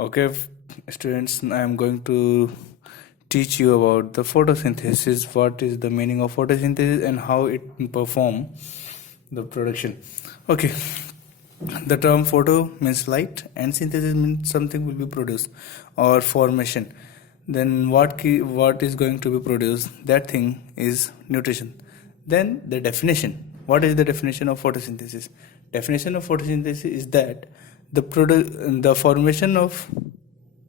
Okay, students, I am going to teach you about the photosynthesis. What is the meaning of photosynthesis and how it perform the production. Okay, the term photo means light and synthesis means something will be produced or formation. Then what is going to be produced? That thing is nutrition. Then the definition. What is the definition of photosynthesis? Definition of photosynthesis is that the formation of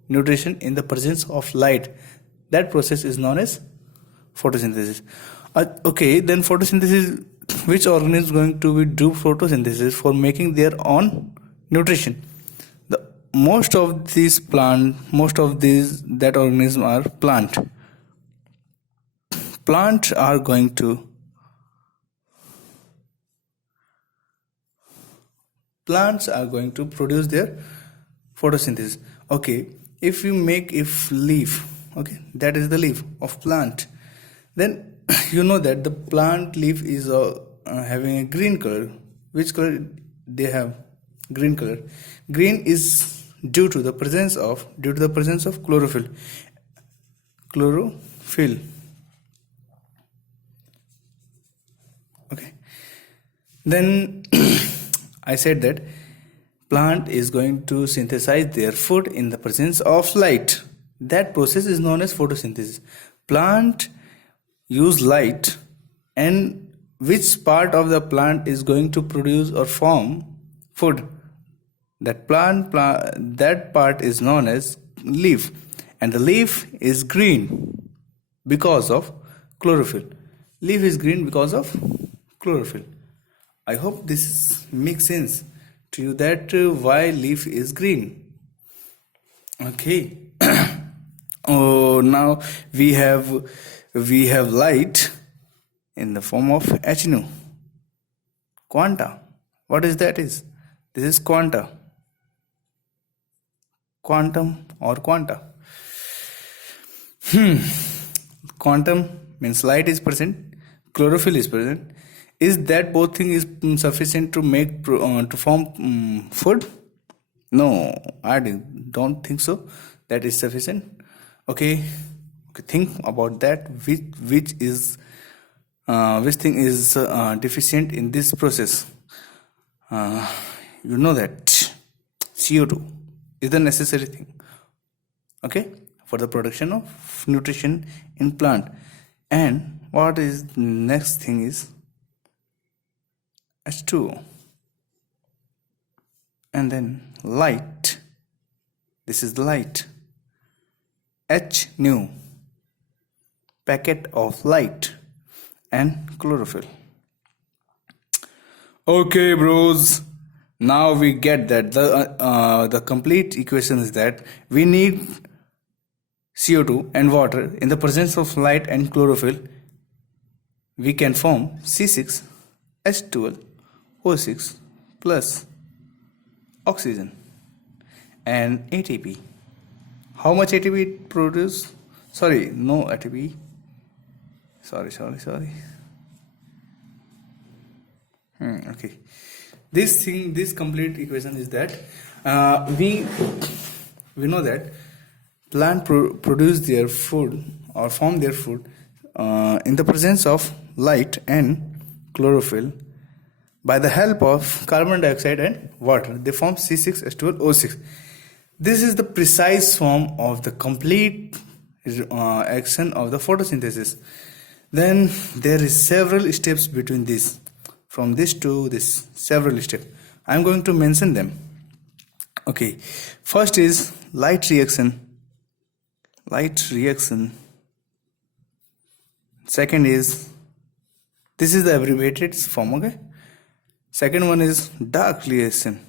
nutrition in the presence of light. That process is known as photosynthesis. Okay, then photosynthesis, which organism is going to be do photosynthesis for making their own nutrition? The most of these that organism are plant. Plants are going to produce their photosynthesis. Okay, if leaf, okay, that is the leaf of plant, then you know that the plant leaf is having a green color. Which color they have? Green color. Green is due to the presence of chlorophyll. Okay, then I said that plant is going to synthesize their food in the presence of light. That process is known as photosynthesis. Plant use light, and which part of the plant is going to produce or form food? That that part is known as leaf, and the leaf is green because of chlorophyll. Leaf is green because of chlorophyll. I hope this makes sense to you that why leaf is green. Okay. Oh, now we have light in the form of HNO. Quanta. What is that? This is quanta. Quantum or quanta. Quantum means light is present, chlorophyll is present. Is that both things is sufficient to make to form food? No, I don't think so. That is sufficient. Okay, think about that. Which thing is deficient in this process? You know that CO2 is the necessary thing. Okay, for the production of nutrition in plant. And what is the next thing is H2O, and then light. This is the light. H nu, packet of light, and chlorophyll. Okay, bros. Now we get that the complete equation is that we need CO2 and water in the presence of light and chlorophyll. We can form C6H12O6 plus oxygen and ATP. How much ATP it produces? Sorry, no ATP. Sorry. Okay. This complete equation is that we know that plant produce their food or form their food in the presence of light and chlorophyll by the help of carbon dioxide and water. They form C6H12O6. This is the precise form of the complete action of the photosynthesis. Then there is several steps between this. From this to this, several steps. I am going to mention them. Okay, first is light reaction. Second is, this is the abbreviated form. Okay. Second one is dark reaction.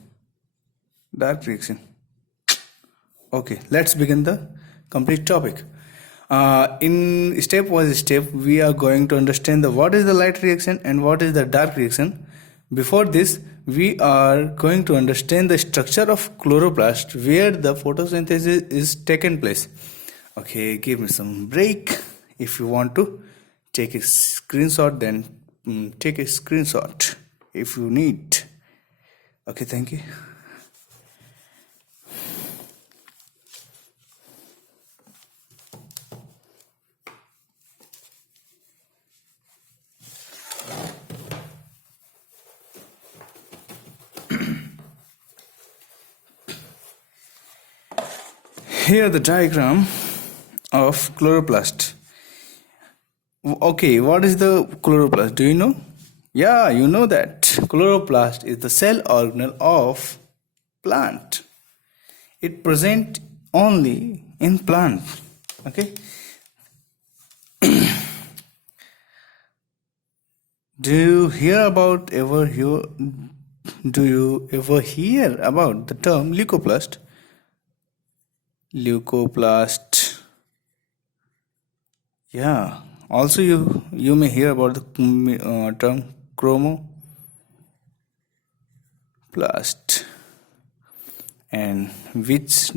Okay, let's begin the complete topic. In step by step, we are going to understand what is the light reaction and what is the dark reaction. Before this, we are going to understand the structure of chloroplast, where the photosynthesis is taken place. Okay, give me some break. If you want to take a screenshot, then take a screenshot if you need. Okay, thank you. Here the diagram of chloroplast. Okay, what is the chloroplast? Do you know? Yeah, you know that. Chloroplast is the cell organelle of plant. It present only in plant. Okay. Do you ever hear about the term leucoplast? Leucoplast. Yeah. Also, you may hear about the term chromoplast. And which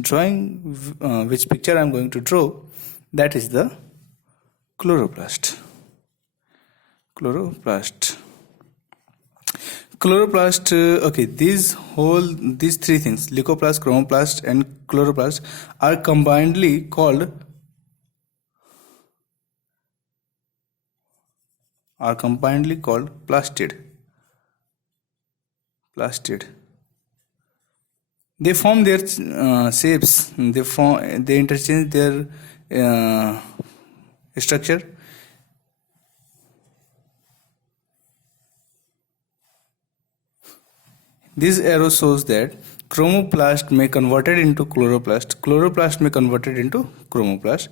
picture I'm going to draw, that is the chloroplast. Okay, these three things, leucoplast, chromoplast and chloroplast, are combinedly called plastid. They form their shapes, they interchange their structure. This arrow shows that chromoplast may converted into chloroplast may converted into chromoplast,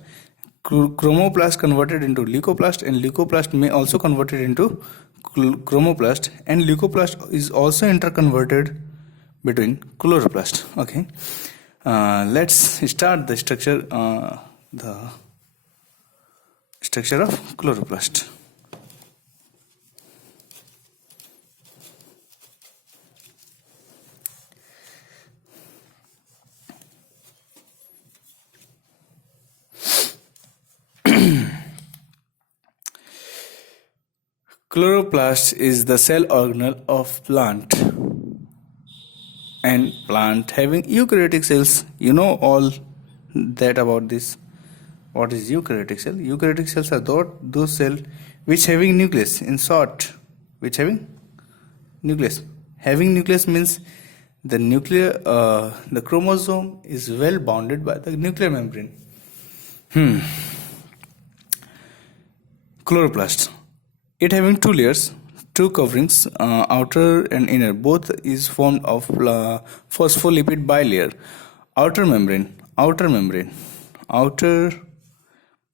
chromoplast converted into leucoplast, and leucoplast may also converted into chromoplast, and leucoplast is also interconverted between chloroplast. Okay, let's start the structure of chloroplast. Chloroplast is the cell organelle of plant, and plant having eukaryotic cells. You know all that about this. What is eukaryotic cell? Eukaryotic cells are those cells which having nucleus. In short, which having nucleus. Having nucleus means the chromosome is well bounded by the nuclear membrane. Chloroplast. It having two layers, two coverings, outer and inner. Both is formed of phospholipid bilayer. Outer membrane. Outer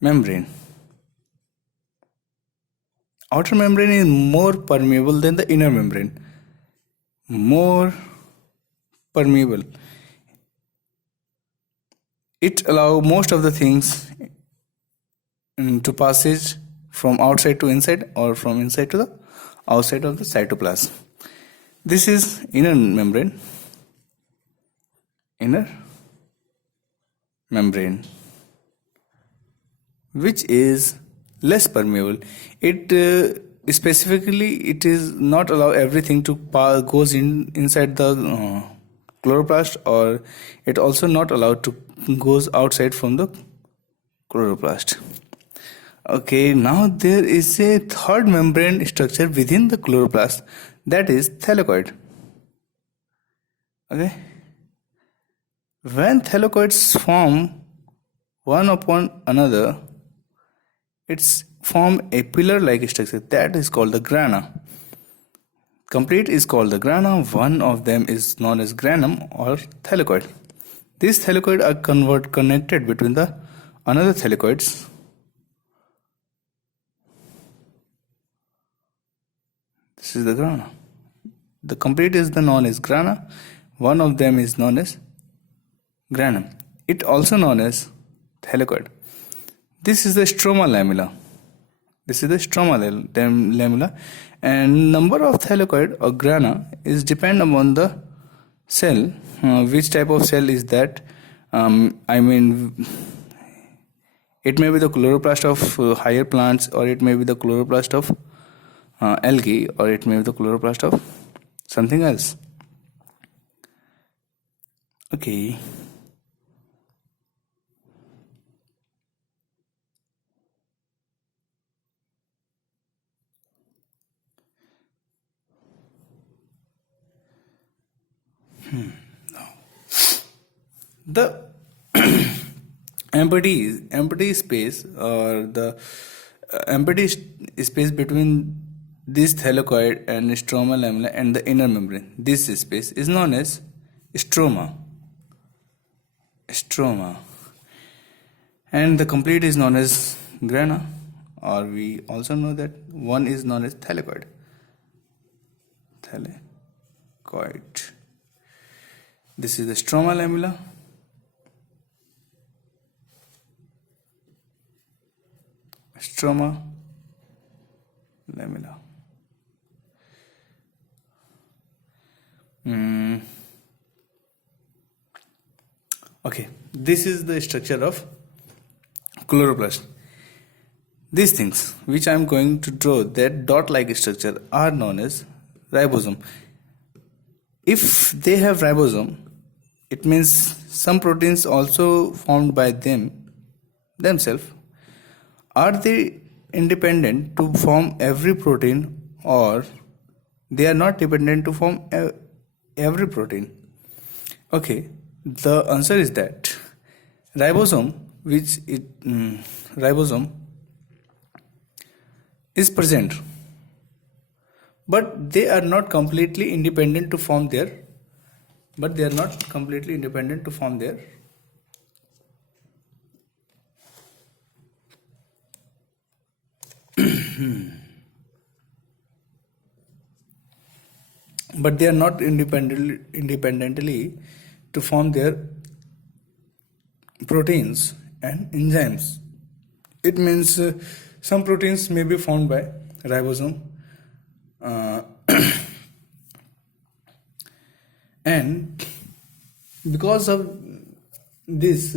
membrane is more permeable than the inner membrane. More permeable. It allows most of the things to passage from outside to inside or from inside to the outside of the cytoplasm. This is inner membrane, which is less permeable. It is not allow everything to goes inside the chloroplast, or it also not allowed to goes outside from the chloroplast. Okay, now there is a third membrane structure within the chloroplast, that is thylakoid. Okay, when thylakoids form one upon another, it's form a pillar-like structure that is called the grana. Complete is called the grana. One of them is known as granum or thylakoid. These thylakoid are connected between the another thylakoids. This is the grana. The complete is known as grana. One of them is known as granum. It also known as thylakoid. This is the stroma lamella. And number of thylakoid or grana is depend upon the cell. Which type of cell is that? It may be the chloroplast of higher plants, or it may be the chloroplast of algae, or it may be the chloroplast of something else. Okay. The empty space, or the empty space between this thylakoid and stroma lamella and the inner membrane. This space is known as stroma. Stroma. And the complete is known as grana, or we also know that one is known as thylakoid. Thylakoid. This is the stroma lamella. Stroma lamella. Okay, this is the structure of chloroplast. These things which I am going to draw, that dot-like structure, are known as ribosome. If they have ribosome, it means some proteins also formed by themselves. Are they independent to form every protein, or they are not dependent to form every protein? Okay, the answer is that ribosome is present, but they are not completely independent to form their but they are not independently to form their proteins and enzymes. It means some proteins may be formed by ribosome, and because of this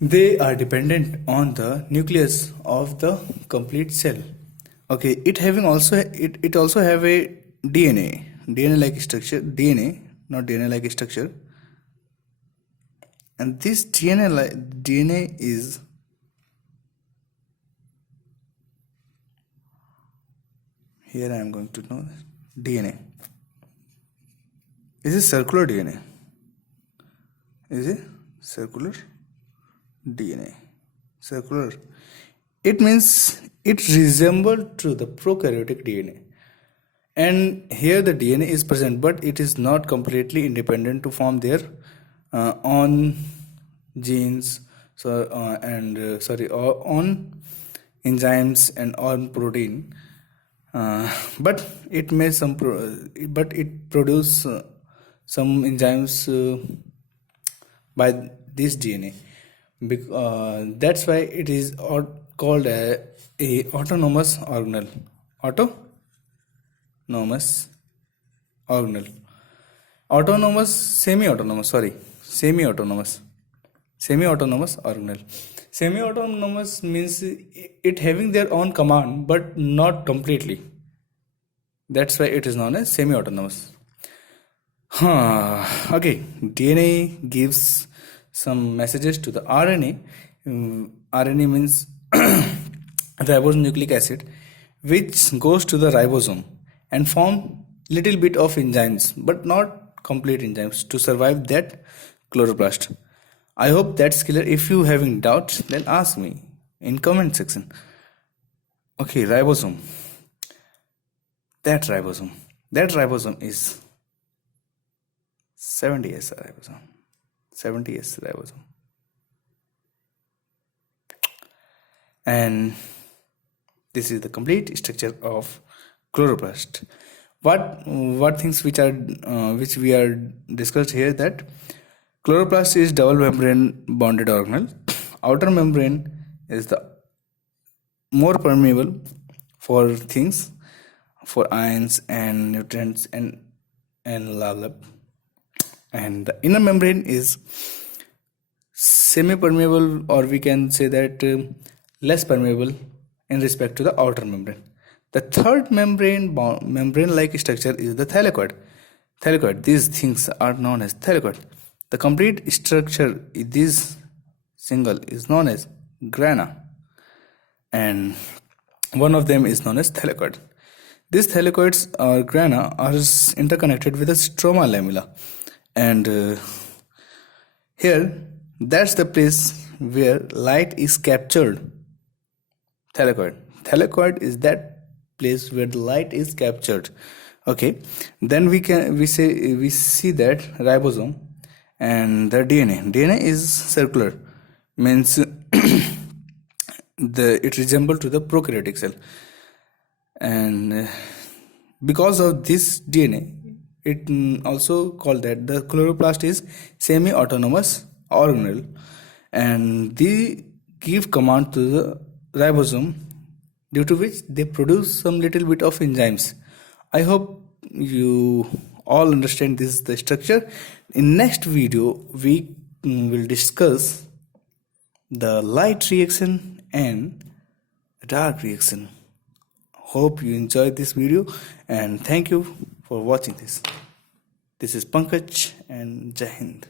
they are dependent on the nucleus of the complete cell. Okay, it also have a DNA like structure, not DNA like structure, and this DNA is here. I am going to know DNA. Is it circular DNA? Is it circular DNA? Circular. It means it resembles to the prokaryotic DNA. And here the DNA is present, but it is not completely independent to form their own genes, on enzymes and on protein. But it may produce some enzymes by this DNA. That's why it is called a autonomous organelle. Semi-autonomous organelle. Semi-autonomous means it having their own command, but not completely. That's why it is known as semi-autonomous. Okay, DNA gives some messages to the RNA. RNA means ribonucleic acid, which goes to the ribosome and form little bit of enzymes, but not complete enzymes, to survive that chloroplast. I hope that's clear. If you having doubts, then ask me in comment section. Okay, ribosome. That ribosome is 70S ribosome. And this is the complete structure of chloroplast. What things which we are discussed here, that chloroplast is double membrane bonded organelle. Outer membrane is the more permeable for things, for ions and nutrients and blah. And the inner membrane is semi-permeable, or we can say that less permeable in respect to the outer membrane. The third membrane-like structure is the thylakoid. These things are known as thylakoid. The complete structure in this single is known as grana, and one of them is known as thylakoid. These thylakoids or grana are interconnected with the stroma lamella, and Here, that's the place where light is captured. Thylakoid is that place where the light is captured. Okay, then we see that ribosome and the DNA is circular, means it resembles to the prokaryotic cell, and because of this DNA, it also called that the chloroplast is semi-autonomous organelle, and they give command to the ribosome, due to which they produce some little bit of enzymes. I hope you all understand this the structure. In next video we will discuss the light reaction and the dark reaction. Hope you enjoyed this video, and thank you for watching this. This is Pankaj, and Jai Hind.